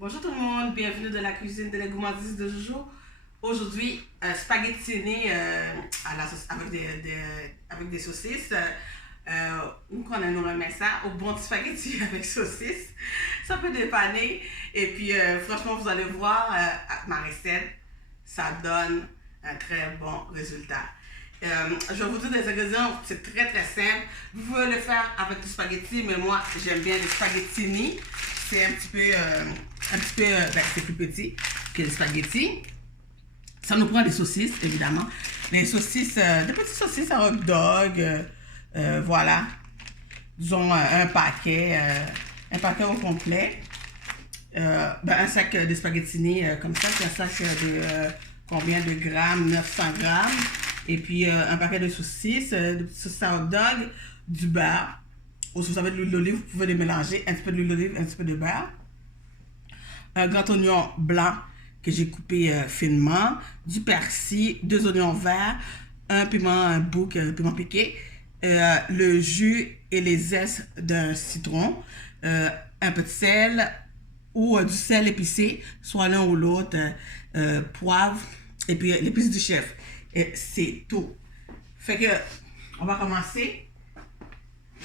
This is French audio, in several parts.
Bonjour tout le monde, bienvenue dans la cuisine de la gourmandise de Jojo. Aujourd'hui, spaghettini avec des saucisses. Où qu'on a nous remet ça au bon spaghetti avec saucisses. Ça peut dépanner. Et puis, franchement, vous allez voir ma recette. Ça donne un très bon résultat. Je vais vous dire des ingrédients, c'est très très simple. Vous pouvez le faire avec du spaghetti, mais moi j'aime bien les spaghettini. C'est un petit peu, c'est plus petit que les spaghettis. Ça nous prend des saucisses, évidemment. Les saucisses, des petites saucisses à hot dog, voilà. Disons un paquet au complet. Un sac de spaghettini comme ça, c'est un sac de combien de grammes? 900 grammes. Et puis un paquet de saucisses, de petites saucisses à hot dog, du beurre. Ou si vous avez de l'huile d'olive, vous pouvez les mélanger. Un petit peu de l'huile d'olive, un petit peu de beurre. Un grand oignon blanc que j'ai coupé finement. Du persil, 2 oignons verts, un bouc, piment piqué. Le jus et les zestes d'un citron. Un peu de sel ou du sel épicé, soit l'un ou l'autre. Poivre et puis l'épice du chef. Et c'est tout. Fait que, on va commencer.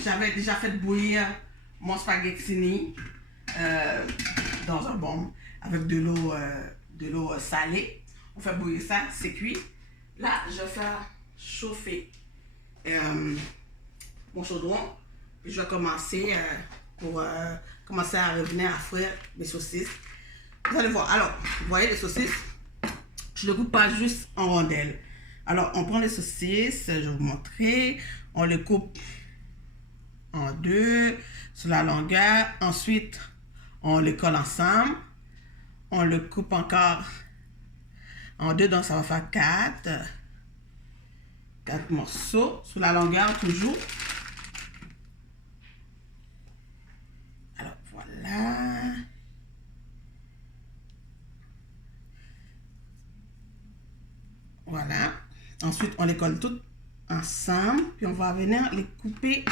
J'avais déjà fait bouillir mon spaghettini dans un bol avec de l'eau salée. On fait bouillir ça, c'est cuit. Là, je vais faire chauffer mon chaudron. Et je vais commencer pour commencer à revenir à frire mes saucisses. Vous allez voir. Alors, vous voyez les saucisses? Je ne les coupe pas juste en rondelles. Alors, on prend les saucisses, je vais vous montrer. On les coupe en deux sur la longueur. Ensuite, on les colle ensemble. On le coupe encore en deux, donc ça va faire 4 morceaux sur la longueur toujours. Alors, voilà. Voilà. Ensuite, on les colle toutes ensemble. Puis, on va venir les couper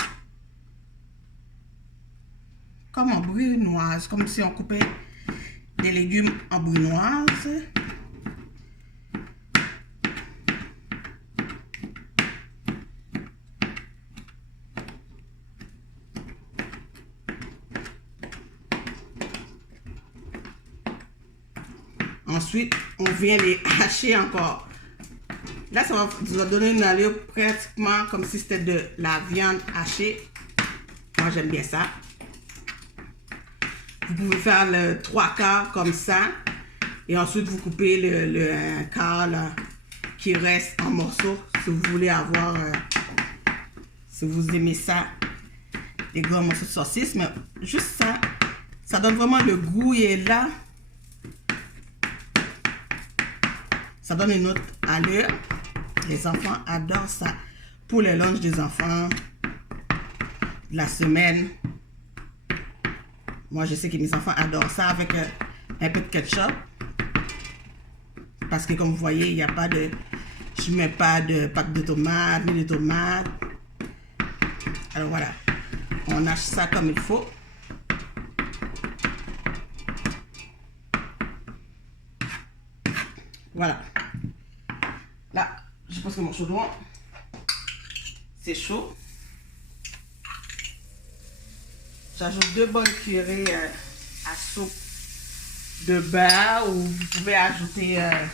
comme en brunoise. Comme si on coupait des légumes en brunoise. Ensuite, on vient les hacher encore. Là, ça va donner une allure pratiquement comme si c'était de la viande hachée. Moi, j'aime bien ça. Vous pouvez faire le 3/4 comme ça. Et ensuite, vous coupez le quart là, qui reste en morceaux. Si vous voulez avoir... si vous aimez ça, des gros morceaux de saucisse. Mais juste ça, ça donne vraiment le goût. Et là, ça donne une autre allure. Les enfants adorent ça pour les lunchs des enfants de la semaine. Moi, je sais que mes enfants adorent ça avec un peu de ketchup. Parce que comme vous voyez, il n'y a pas de... Je ne mets pas de pâte de tomate, ni de tomate. Alors voilà. On hache ça comme il faut. Voilà. Là, je pense que mon chaudron, c'est chaud. J'ajoute 2 bonnes cuillerées à soupe de beurre ou vous pouvez ajouter un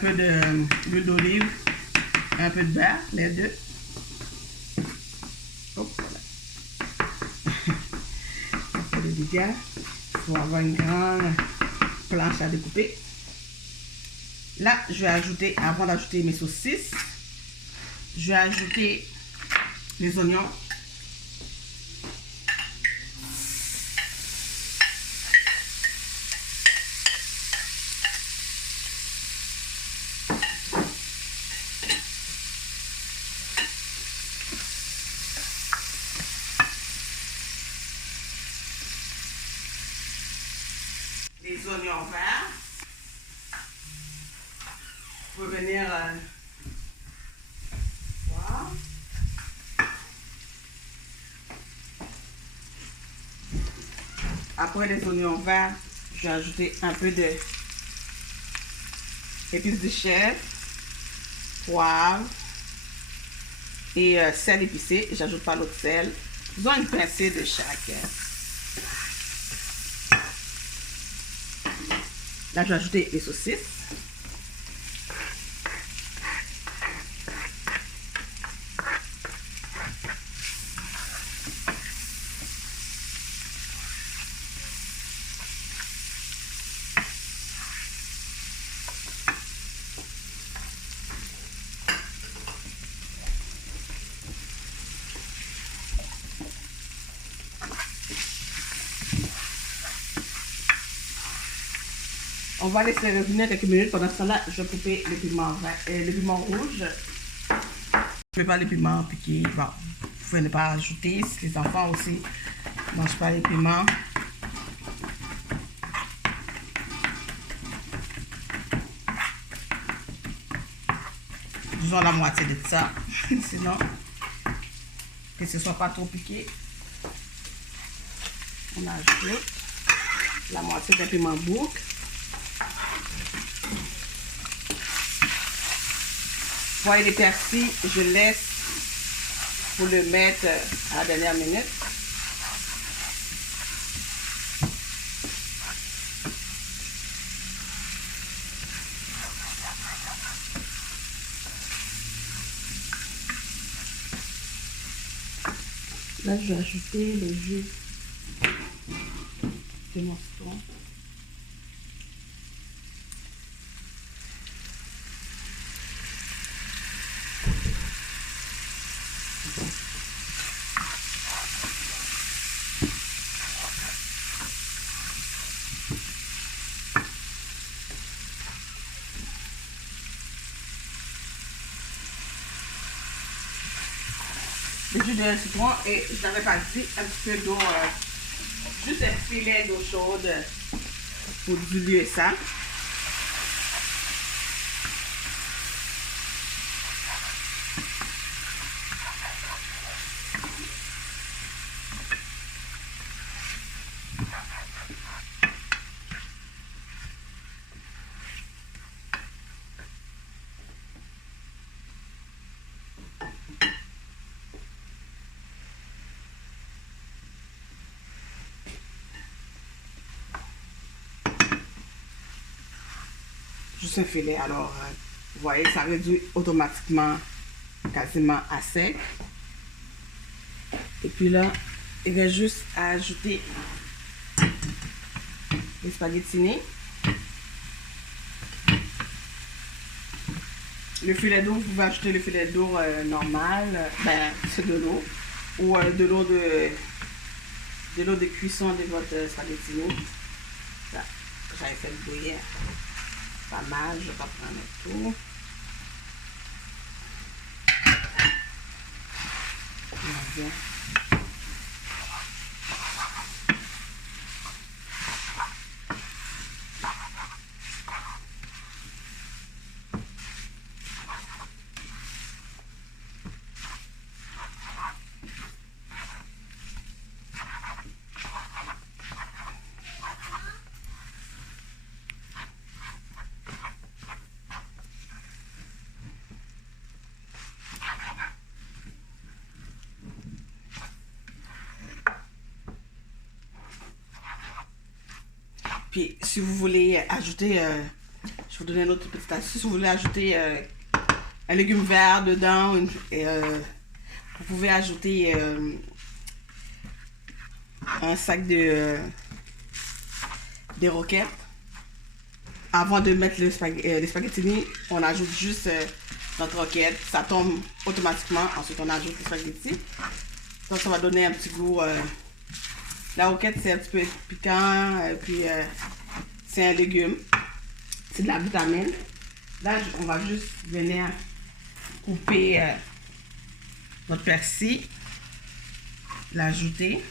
peu d'huile d'olive, un peu de beurre, les deux. Hop, voilà. Un peu de dégâts pour avoir une grande planche à découper. Là, je vais ajouter, avant d'ajouter mes saucisses, je vais ajouter les oignons. Les oignons verts. Vous pouvez venir voir. après les oignons verts, je vais ajouter un peu de épices de chef, poivre et sel épicé. J'ajoute pas l'autre sel. Ils ont une pincée de chaque. Là, je vais ajouter les saucisses. On va laisser revenir quelques minutes. Pendant ce temps-là, je vais couper le piment rouge. Je ne mets pas les piments piqués. Bon, vous pouvez ne pas ajouter si les enfants aussi ne mangent pas les piments. Disons la moitié de ça. Sinon, que ce ne soit pas trop piqué. On ajoute la moitié d'un piment boucle. Voyez les persils, je laisse pour le mettre à la dernière minute. Là, je vais ajouter le jus de mon citron. Le jus de citron et je n'avais pas dit un petit peu d'eau, juste un filet d'eau chaude pour diluer ça. Juste un filet, alors vous voyez, ça réduit automatiquement quasiment à sec. Et puis là, il va juste ajouter les spaghettinis. Le filet d'eau, vous pouvez ajouter le filet d'eau normal, ben c'est de l'eau, ou de l'eau de cuisson de votre spaghettini. J'avais fait bouillir pas mal, je vais pas prendre tout. Bien. Puis, si vous voulez ajouter, je vais vous donner une autre petite astuce, si vous voulez ajouter un légume vert dedans, vous pouvez ajouter un sac de roquettes. Avant de mettre les spaghettis, on ajoute juste notre roquette, ça tombe automatiquement, ensuite on ajoute les spaghettis. Donc ça va donner un petit goût. La roquette, c'est un petit peu piquant, puis c'est un légume. C'est de la vitamine. Là, on va juste venir couper notre persil, l'ajouter.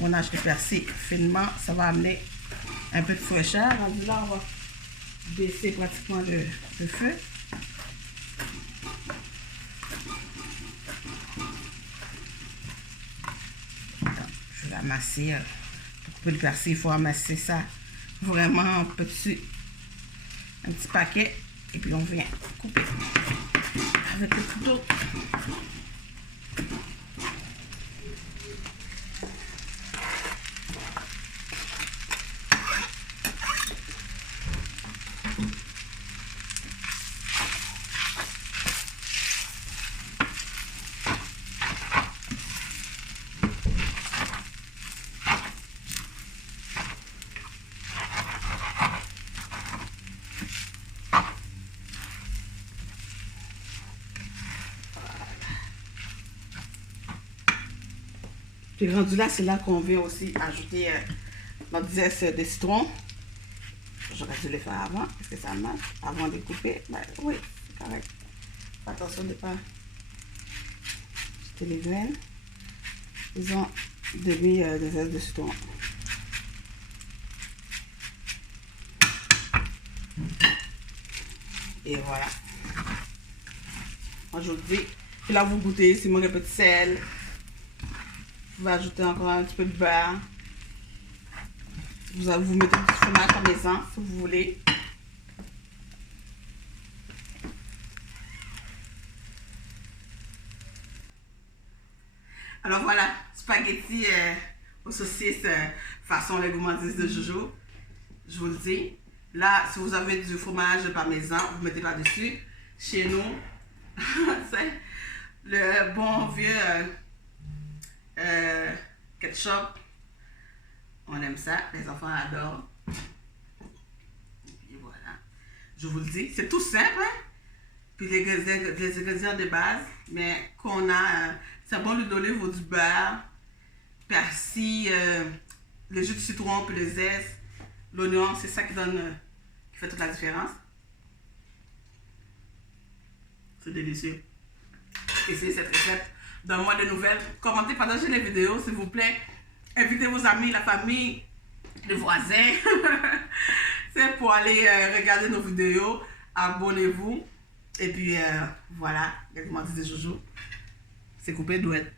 On hache le persil finement, ça va amener un peu de fraîcheur. Là, on va baisser pratiquement le feu. amasser. Pour couper le persil, il faut amasser ça vraiment un petit paquet. Et puis on vient couper avec le couteau. Puis rendu là, c'est là qu'on vient aussi ajouter notre zeste de citron. J'aurais dû le faire avant, parce que ça marche. Avant de couper, ben, oui, c'est correct. Attention de ne pas jeter les graines. Disons demi de zeste de citron. Et voilà. Moi, je vous le dis. Puis là, vous goûtez, s'il manque un peu de sel. Vous pouvez ajouter encore un petit peu de beurre. Vous mettez du fromage parmesan si vous voulez. Alors voilà, spaghetti aux saucisses façon les gourmandises de Jojo. Je vous le dis. Là, si vous avez du fromage parmesan, vous mettez par-dessus. Chez nous, c'est le bon vieux ketchup. On aime ça, les enfants adorent. Et voilà. Je vous le dis, c'est tout simple. Hein? Puis les ingrédients de base, mais qu'on a, c'est bon l'huile d'olive ou du beurre, persil, le jus de citron, puis le zeste, l'oignon, c'est ça qui donne, qui fait toute la différence. C'est délicieux. Essayez cette recette. Donne-moi des nouvelles. Commentez, partagez les vidéos, s'il vous plaît. Invitez vos amis, la famille, les voisins. C'est pour aller regarder nos vidéos. Abonnez-vous. Et puis, voilà, les gourmandises de Jojo. C'est coupé douette.